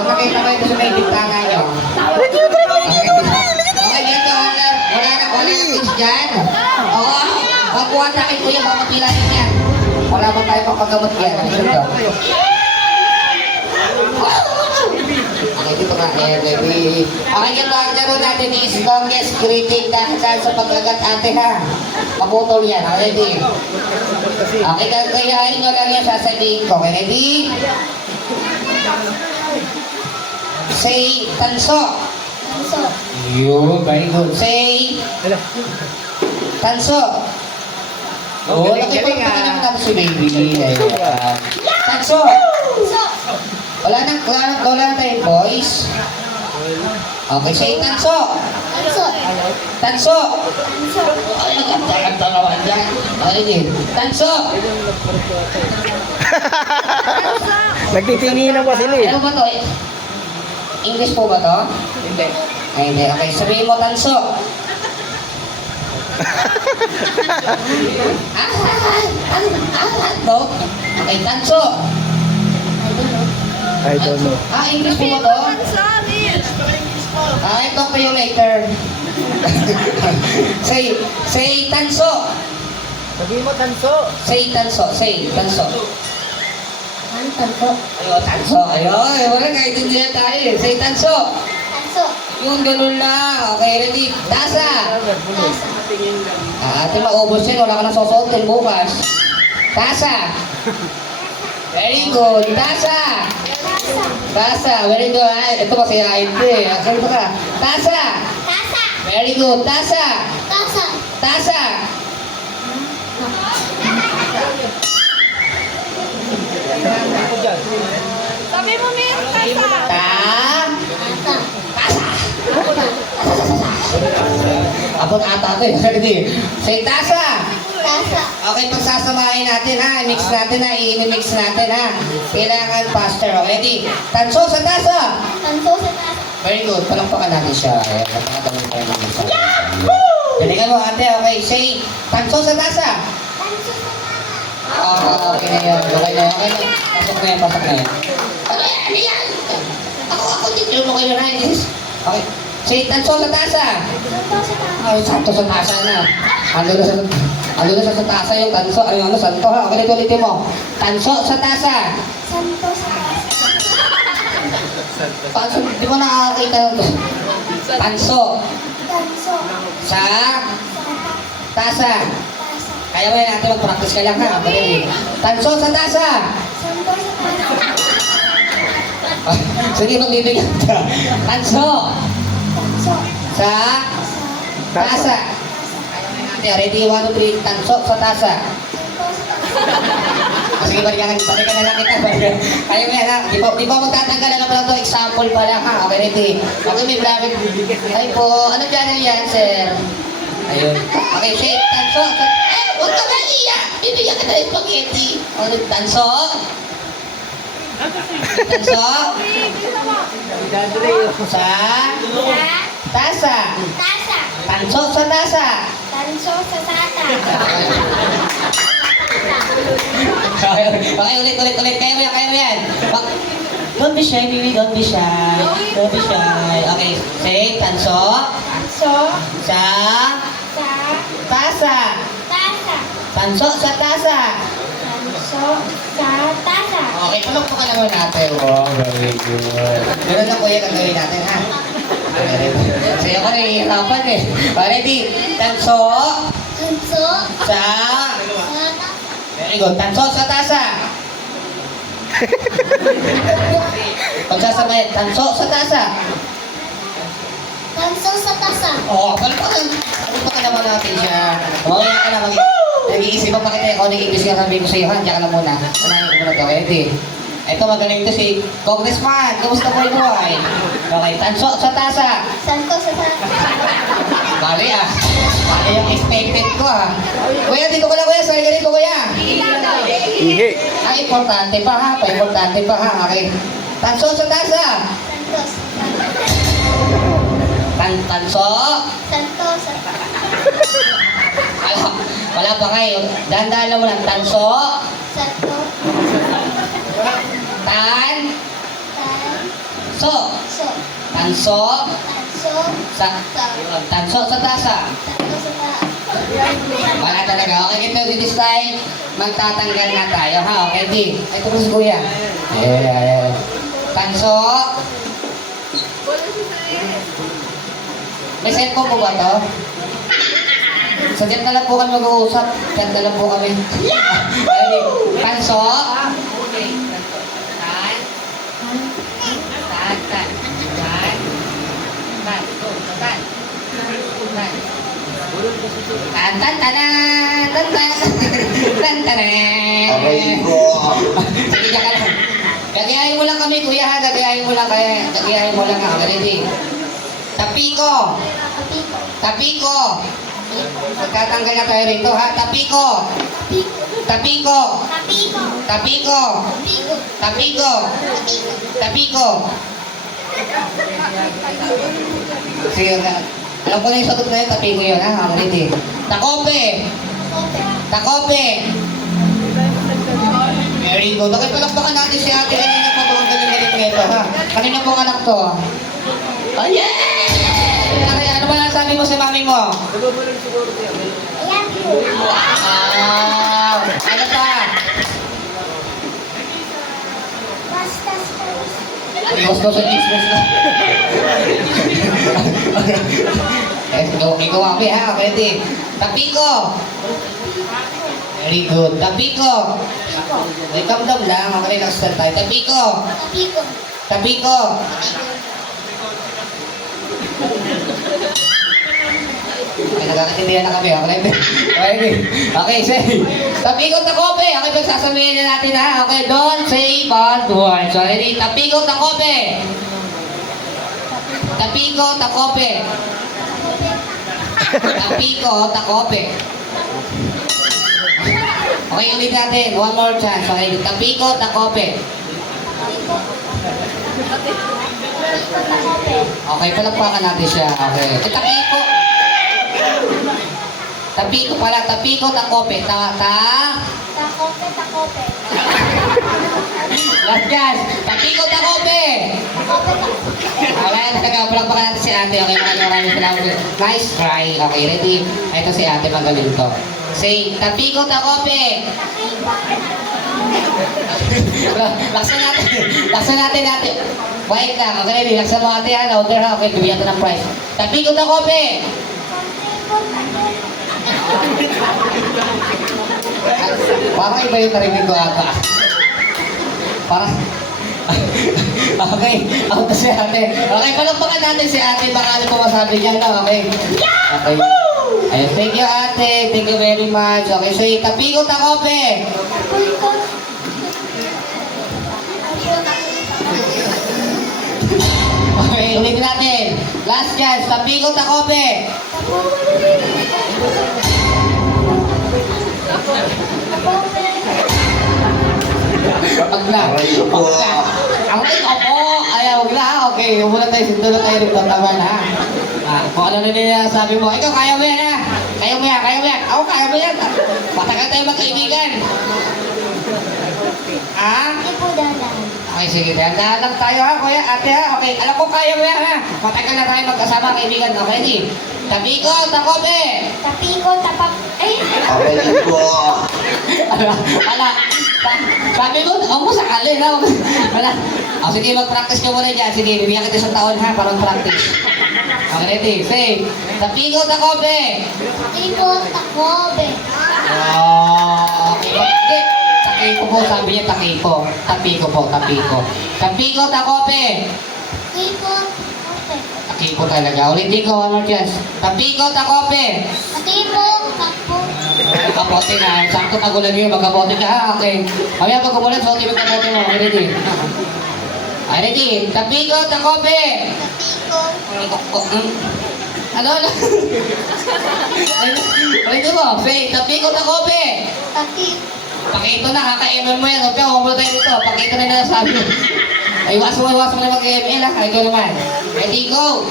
Pag nakita ko ito sa may bintana nyo. Okay, dito. Wala na tips dyan. Oo. Magkuha sa akin kuya, mapapilanin yan. Wala ba tayo papagamot yan? Okay, dito nga. Okay, ito ang laro natin is longest greeting dahil sa pagkagat ate ha. Maputol yan. Okay, ready? Okay, kagayahin nyo lang yan sasabihin ko. Okay, ready? Say, tanso. Tanso. Yun, very good. Say, tanso. Oh, galing nakipagpaka naman natin si baby. Tanso. Tanso. Wala na tayong boys. Okay, say tanso. Tanso. Tanso. Tanso. Ay, nagkakalawan dyan. Okay, din. Tanso. Nagtitingin na po sila eh. Ano ba to? English po ba to? Hindi. Ay, hindi. Okay, sabihin mo tanso. No? Okay, tanso. I don't know. English po ba to? I'll talk to you later. say tanso. Sabihin mo tanso. Say tanso. Say tanso. Ano tanso? Ayun, tanso. Ayun, wala kahit hindi na tayo eh. Say tanso. Tanso. Yung ganun lang. Okay, ready? Tasa. Tasa. Ate, maubos yan. Wala ka na susuotin bukas. Tasa. Very good. Tasa. Tasa. Tasa. Very good. Ito kasi right eh. Saan ka? Tasa. Tasa. Very good. Tasa. Tasa. Tasa. Sabi mo meron tasa. Tasa. Tasa. Tasa. Abot ata ito eh. Ready? Say tasa. Tasa. Okay, pagsasamahin natin ha. Mix natin ha. I-mix natin ha. Kailangan faster. Ready? Tanso sa tasa. Tanso sa tasa. Very good. Palakpakan natin siya. Ayan, napakadamang tayo naman sa galingan mo ate. Okay, say tanso sa tasa. Tanso sa tasa. Okay na yan. Okay na yan. Okay na. Pasok na yan. Pasok na yan. Ano yan? Ako dito. Yung okay na rin. Okay. Say tanso sa tasa. Tanso sa tasa. Ay, santo sa tasa na. Ando na sa tasa yung tanso. Ay, ano, santo ha. Okay, ulitin mo. Tanso sa tasa. Santo sa tasa. Tanso, di mo nakakita ng tanso. Tanso. Sa Sa tasa. tasa. Kaya mo yan natin mag-practice ka lang ha. Okay. Tanso sa tasa. Santo sa tasa. Sige, magbibigyan ka. Tanso. Tanso. Sa Sa tasa. Okay, ready? 1, 2, 3. Tanso sa tasa. santo sa tasa. Sige, balikan na lang kita. Kaya mo yan ha. Di ba magtatanggal na naman ito? Example pa lang ha. Okay, ready? Okay, may vlog. Ay po. Ano channel yan, sir? Ayun. Okay, say, tanso. Huwag ka maiiyak. Bibigyan ka na yung spaghetti. Tanso. Tanso. Sa tasa. Tasa. Tanso sa tasa. Tanso sa tasa. Okay, ulit. Kaya mo yan. Don't be shy, baby. Don't be shy. Don't be shy. Okay, say, tanso. Tanso. Sa Sa tasa. tasa. Tanso sa tasa. Tanso sa tasa. Okay, tulog po ka naman natin. Wow, very good. Ganun lang kuya ang gawin natin, ha? Sa'yo ko nahihirapan eh. Ready? Tanso Tanso sa... sa tasa. Very good. Tanso sa tasa. Pagsasamayan, tanso sa tasa. Tanso sa tasa. Oo, palpakan naman natin siya. Mamaya ka na nag-iisip pa kita kung anong English ka sabihin ko sa iyo, ha? Diyan ka na muna. Unahin ko muna to. Ready? Ito magaling to si Congressman. Kamusta po yung buhay? Okay, tanso sa tasa. Santo sa tasa. Bali ah. Bali yung expected ko ah. Kuya, dito ko lang kuya. Sorry, ganito kuya. Ihi. Importante pa ha. Importante pa ha. Okay. Tanso sa tasa. Santo sa Tanso. Santo sa Wala pa kayo. Dahan-dahan lang mo lang. Tanso. Santo. Tan. Tan. Tanso. So. Tanso. Tanso. Tanso sa tasa. Tanso sa taas. Wala talaga. Okay, ito this time, magtatanggal na tayo, ha? Okay, di. Ito po si Kuya. Ayan. Tanso. May cellphone po ba to? So, dyan na lang po kami mag-uusap. Dyan na lang po kami. Ayan, Tanso. Tan tan tanan tan tan tan tanan. Aray ko. Sige, diyan ka lang. Gagayahin mo lang kami, kuya, ha? Gagayahin mo lang kaya. Gagayahin mo lang, ha? Ready? Tapiko. Tapiko. Tapiko. Magtatanggal na tayo rito, ha? Tapiko. Tapiko. Tapiko. Tapiko. Tapiko. Tapiko. Tapiko. Tapiko. Sige, alam ko na yung sagot na yun, tapiko yun, ha? Ready? Takope. Kope. Takope. Very good. Okay, palakpakan natin si ate. Kanina po ito ang galing-galing nito, ha? Kanina pong anak to. Oh, yeah! Okay, ano ba nasabi mo sa mami mo? Ayan po. Wow! Ano pa? Bastas. Gusto sa business na. Ikaw kami, ha? Ready? Tapiko! Very good. Tapiko! May kamdam lang. Okay, nag-start tayo. Tapiko! Tapiko. Tapiko! Okay, nagkakatindihan na kami. Okay, say. Tapiko takope. Okay, pagsasabihin na natin, ha? Okay, don't say bad words. So, ready? Tapiko takope. Tapiko takope. Tapiko takope. Okay, ulit natin. One more chance. Okay, tapiko takope. Tapiko. Tapiko na kope. Okay, palakpakan natin siya. Okay. Tapiko. Tapiko pala. Tapiko takope. Takope. Takope. Last chance. Tapiko takope. Takope. Wala yan talaga. Palakpakan natin si ate. Okay, maraming salamat. Nice try. Okay, ready? Ito si ate. Magaling to. Say, tapiko takope. Laksan natin natin. Wait lang, okay, ready? Laksan mo ate, ha? Louder, ha? Okay, bibigyan ito ng prize. Tapiko takope. Parang iba yung narinig ko ata. Parang... Okay, ako to si ate. Okay, palakpakan natin si ate. Baka ano po masabi niya, no? Okay. Okay. Ayun, thank you ate. Thank you very much. Okay, so tapiko takope. Tapiko. Okay, ulitin natin. Last chance, tapiko takope. Wag na. Aray ko. Wag na. Okay, opo. Ayaw, wag na. Okay, muna tayo. Sintulo tayo rin. Tama na. Kung ano na nila sabi mo. Ikaw, kaya mo yan, ha? Kaya mo yan, kaya mo yan. Ako, kaya mo yan. Matagal tayo magkaibigan. Ha? Hindi po dadan. Okay, sige. Dahan lang tayo, ha, kuya, ate, ha? Okay, alam ko kaya mo yan, ha? Matagal na tayo magkasama, kaibigan. Okay, di? Tapiko, takope. Tapiko. Tapak. Ay! Aray ko. Wala. Sabi mo, huwag mo sakali, ha? Wala. O, sige, mag-practice ka muna dyan. Sige, bibigyan kita isang taon, ha? Para mag-practice. Okay, ready? Say, tapiko, takope. Tapiko. Takope. Okay. Hindi. Takiko po, sabi niya takiko. Tapiko po, tapiko. Tapiko, takope. Tapiko. Takope. Takiko talaga. Ulitin ko, one more chance. Tapiko, takope. Tapiko. Takpo. Magkapote na. Sakto tagulan niyo, magkapote ka. Ha, okay. Mamaya pag kumulan, so okay, magkapote mo. Okay, ready? Okay, ready? Tapiko, takope. Tapiko. Ano? Ulitin mo. Say, tapiko, takope. Tapiko. Pakito na, kaka-ML mo yan. Huwag ka, huwag mo tayo dito. Pakito na yung nasabi mo. Ay, iwasan mo na mag-ML, ha? Ikaw naman. Ready, go!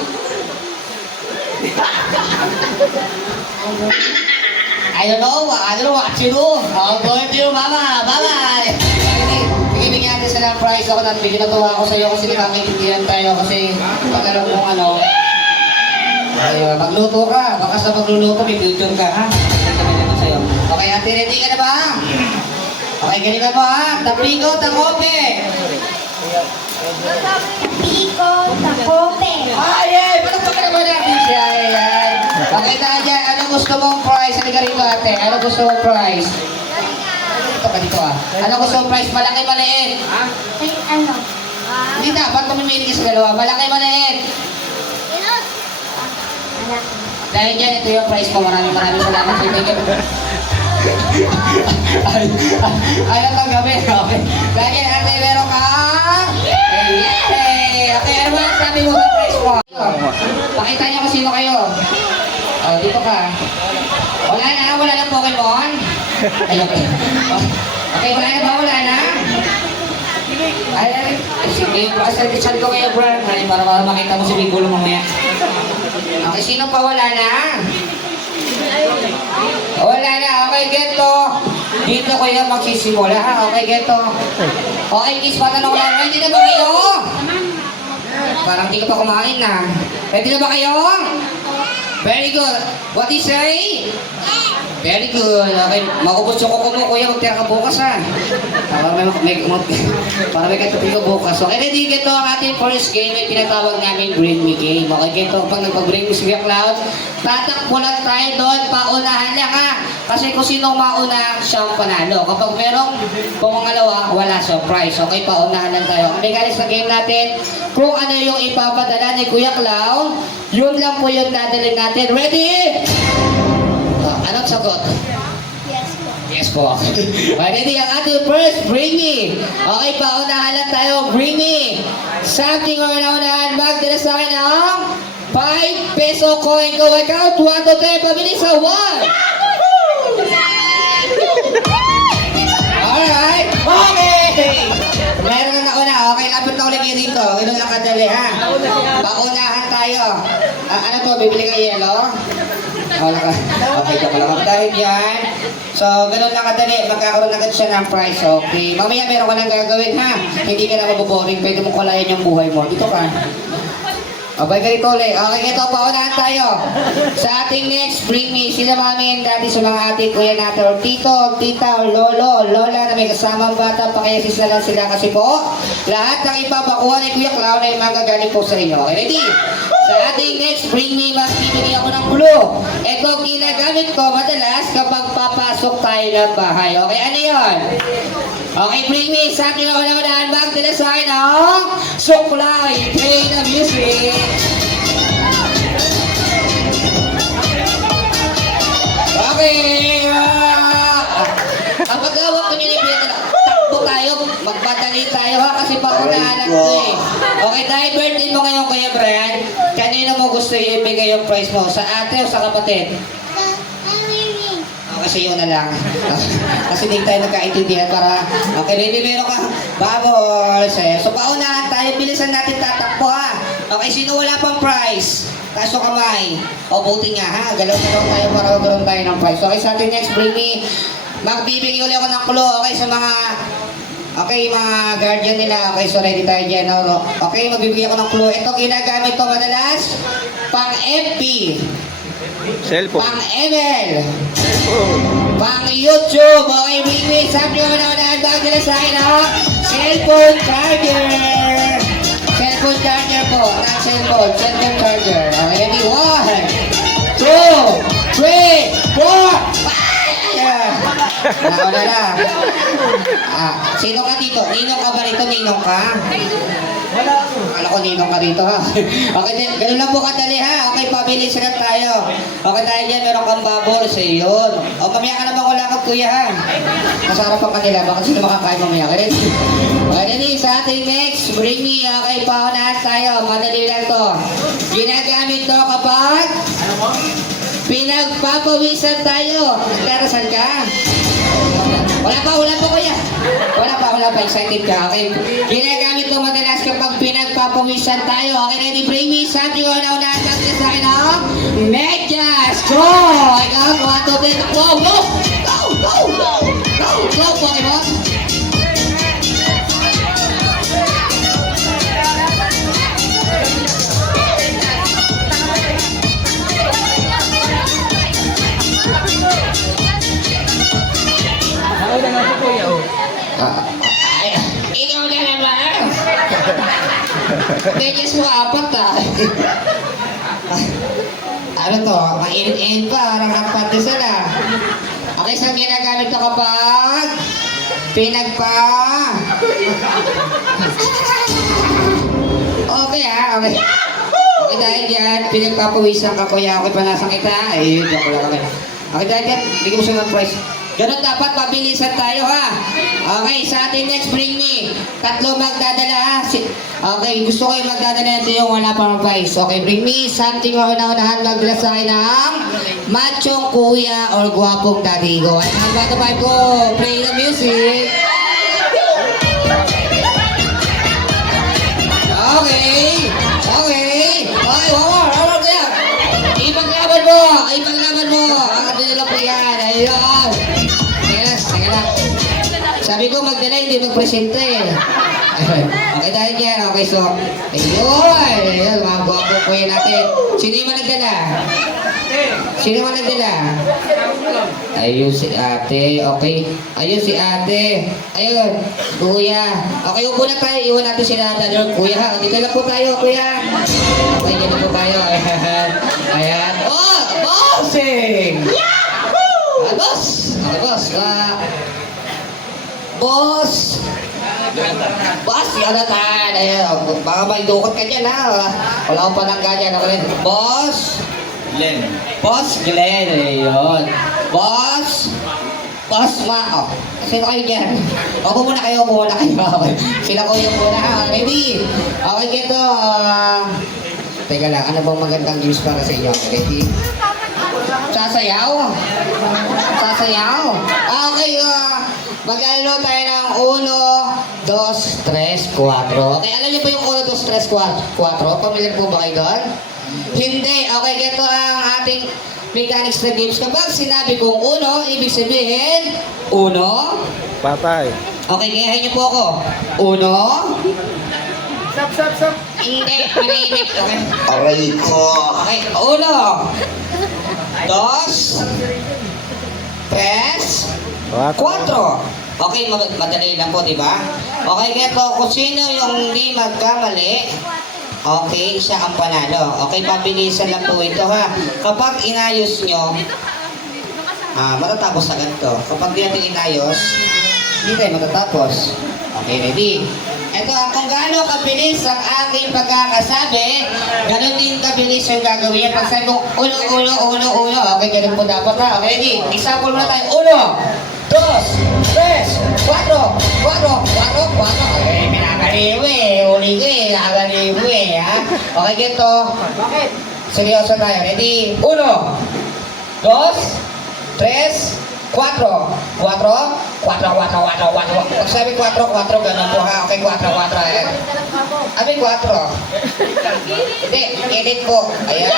I don't know what you do. I'll go to you, mama. Bye-bye. Sige, bigyan natin sila ng price ako natin. Ginagawa ko sa'yo kasi nakakaintindihan tayo kasi pag alam kung ano. Ayun, magluto ka. Baka sa magluluto may future ka, ha? Sabi naman sa'yo. Okay, ate, ready ka na ba? Okay, ganito mo, ha? Tapigo, takope. Piko, takope. Ay! Paano pa ka naman natin siya? Ayan. Okay, tayo dyan. Ano gusto mong price? Halika rito, ate. Ano gusto mong price? Ito ka dito, ah. Ano gusto mong price? Malaki, maliit? Ay, ano? Hindi na. Ba't pumimili ka sa dalawa? Malaki, maliit? Ilan? Anak. Dahil dyan, ito yung price ko. Maraming salamat sa inyo. Ay, natanggapin. Okay. Dahil dyan, ate, meron ka. Hey! Okay, ano ba ang sabi mo sa price mo? Pakita niyo kung sino kayo. Oh, dito ka. Wala na Pokemon? Ay, okay. Okay, wala na ba? Wala na? Ay, sige, pasal ko kayo, bro. Para makita mo si Bigulo mamaya. Okay, sino pa wala na? Wala na, okay, geto. Dito kayo magsisimula, ha? Okay, geto. Okay, kiss, patanong lang. Ready na ba kayo? Parang di ka pa kumain na. Ready na ba kayo? Very good. What is say? Very good. Okay, makubos yung kuko mo, kuya. Magtira ka bukas, ha? Para may katuloy ka bukas. Okay, ready, geto. Ang ating first game ay pinatawag namin Bring Me Game. Okay, geto. Pag nagpag-bring me si Kuya Cloud, tatakbo lang tayo doon. Paunahan lang, ha? Kasi kung sinong mauna, siyang panalo. Kapag merong pumangalawa, wala surprise. Okay, paunahan lang tayo. Okay, guys, sa game natin, kung ano yung ipapadala ni Kuya Cloud, yun lang po yung dadalhin natin. Ready? Anong sagot? Yes po. Yes po. Okay, ready ang ating first, Bring Me. Okay, paunahan lang tayo, Bring Me. Something or naunahan, magdala sa akin ang 5 peso coin ko. I count 1 to 10. Pabilis sa 1. Alright. Okay. Meron na nauna. Okay, lapit na ulit dito. Ganun lang kadali, ha? Paunahan tayo. Ano to? Bibili ka yelo? Wala ka. Okay, joke lang. Dahil yan. So, ganun lang kadali. Magkakaroon agad siya ng price. Okay. Mamaya meron ka nang gagawin, ha? Hindi ka na maboboring. Pwede mo kulayan yung buhay mo. Dito ka. Okay, ganito ulit. Okay, ito, paunahan tayo. Sa ating next, Bring Me. Sila mami and daddy sa mga ating kuya natin, or tito, or tita, or lolo, or lola na may kasamang bata, pakiyasisa lang sila kasi po, lahat ng ipapakuha ni Kuya Clown ay magagaling po sa inyo. Okay, ready? Sa ating next, Bring Me, mas bibigyan ako ng glue. Ito, ginagamit ko madalas kapag papasok tayo ng bahay. Okay, ano yun? Okay, Bring Me, sa ating una-unahan, magdala sa akin ang suklay. Play the music. Okay! Kapag hawak ko nyo ni Pietra, takbo tayo, magpadali tayo, ha? Kasi paunahan ko eh. Okay, dahil birthday mo ngayon, Kuya Brian, kanino mo gusto ibigay yung prize mo? Sa ate o sa kapatid? Kasi yun na lang. Kasi hindi tayo nagkaintindihan para, okay, ready, meron ka bubbles. So, paunahan tayo, bilisan natin tatakbo, ha? Okay, sino wala pang prize? Taas yung kamay. O, buti nga, ha? Galaw-galaw tayo para magkaroon tayo ng prize. Okay, sa ating next, Bring Me, magbibigay ulit ako ng clue, okay, sa mga, okay, mga guardian nila. Okay, so ready tayo dyan, no? Okay, magbibigay ako ng clue. Ito, ginagamit ko madalas, pang FB. Cellphone. Pang ML. Pang YouTube. Okay, Bring Me. Sabi mo na unahan nila sa akin, ha? Cellphone charger. Cellphone charger po. Not cellphone. Cellphone charger. Okay, ready? 1, 2, 3, 4, 5. Ayan. Nauna na. Sino ka dito? Ninong ka ba rito? Ninong ka? Wala ako. Akala ko ninong ka dito, ha? Okay, ganun lang po kadali, ha? Okay, pabilis lang tayo. Okay, tayo dyan, meron kang bubbles, eh, yun. O, mamaya ka naman wala kang kuya, ha? Masarap ang kanila, baka sino makakain mamaya. Okay, ready? Sa ating next, Bring Me. Okay, paunahan tayo. Madali lang to. Ginagamit to kapag pinagpapawisan tayo. Nagdarasan ka? Wala pa, kuya. Wala pa, excited ka. Okay, ginagamit ko madalas kapag pinagpapawisan tayo. Okay, ready, Bring Me. Sa ating una-unahan natin sa akin ang medyas. Go! Ikaw, 1, 2, 3, go! Go! Go! Go! Go! Go! Okay, boss? Medyas mo apat ah. Ano to? Mainit-init pa. Parang kapatid ah. Okay, saan ginagamit ito kapag pinagpa? Okay ah, okay. Okay, dahil yan, pinagpapawisan ka kuya. Okay, panasan kita. Ayun, joke lang kami. Okay, dahil yan, bigyan mo siya ng price. Ganun dapat, mabilisan tayo ha. Okay, sa atin next, bring me. 3 magdadala ha. Okay, gusto ko yung magdadala natin yung wala pang price. Okay, bring me something or naunahan magdala sa akin ng machong kuya or guwapong daddy ko. Ay, ang bata vibe ko, play the music. Okay, okay. Okay, wawar kaya. Ipaglaban mo, ipaglaban mo. Ang atin nila po yan, ayun. Teka lang. Sabi ko magdala, hindi magpresente eh. Okay, dahil yan. Okay, so, ayun, mga guwapo po yan natin. Sino yung nagdala? Sino yung nagdala? Ayun si ate, okay. Ayun si ate. Ayun, kuya. Okay, upo na tayo. Iwan natin sila dador. Kuya ha, dito lang po tayo, kuya. Okay, dito po tayo. Ayan. Ayan. Oh, bossing! Ah, boss! Okay, boss. Boss! Boss, yan na tayo. Ayun, baka may dukot ka dyan ha. Wala ko pa nang ganyan. Okay, boss! Glenn. Boss Glenn, ayun. Boss! Boss Ma... Oh, sino kayo dyan? Upo muna kayo, upo muna kayo. Okay. Sila ko yung muna ha. Ready? Okay, gito. Teka lang, ano bang magandang games para sa inyo? Ready? Sasayaw? Sasayaw? Okay, mag-ano tayo ng 1, 2, 3, 4. Okay, alam niyo ba yung 1, 2, 3, 4? Pamilyar po ba kayo doon? Hindi. Okay, ito ang ating mechanics na games. Kapag sinabi kong 1, ibig sabihin, 1. Patay. Okay, gayahin niyo po ako. 1. Stop. Hindi, manimik. Okay. Aray ko. Okay, 1. 2. 3. 4. Okay, madali lang po, di ba? Okay, geto, kung sino yung hindi magkamali, okay, siya ang panalo. Okay, pabilisan lang po ito ha. Kapag inayos nyo, matatapos agad to. Kapag di natin inayos, hindi tayo matatapos. Okay, ready? Ito, kung gaano kabilis ang aking pagkakasabi, ganun din kabilis yung gagawin niya. Pag sabi kong uno, okay, ganun po dapat ha. Okay, ready? Example muna tayo. 1, 2, 3, 4. Okay, pinakaliw eh. Uli ko eh, nakakaliw eh, ha? Okay, ganito. Bakit? Seryoso tayo. Ready? 1, 2, 3, 4. 4. Pag sabi 4, ganun po ha. Okay, 4. Abi, 4. Hindi, edit po. Ayan.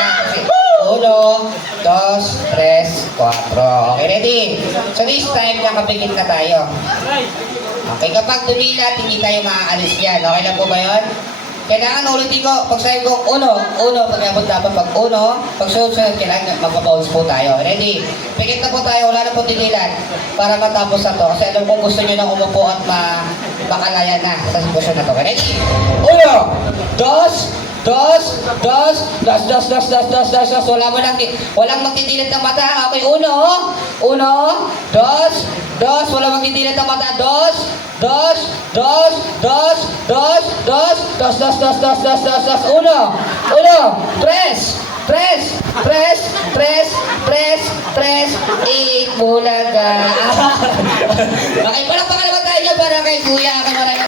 1, 2, 3, 4. Okay, ready? So this time, nakapikit na tayo. Okay, kapag dumilat, hindi tayo maaalis yan. Okay lang po ba yun? Kailangan ulitin ko, pag sabi ko, 1, pag-abot dapat pag 1, pag sunod-sunod, kailangan magpa-bounce po tayo. Ready? Pikit na po tayo, wala na po tinilan para matapos na to. Kasi alam kong gusto nyo na umupo at makalaya na sa sitwasyon na to. Ready? 1, 2, 2, walang magtitilit ng mata. Okay, 1, 2, walang magtitilit ng mata. 2, 1, 3, 8, bulaga. Okay, palakpakan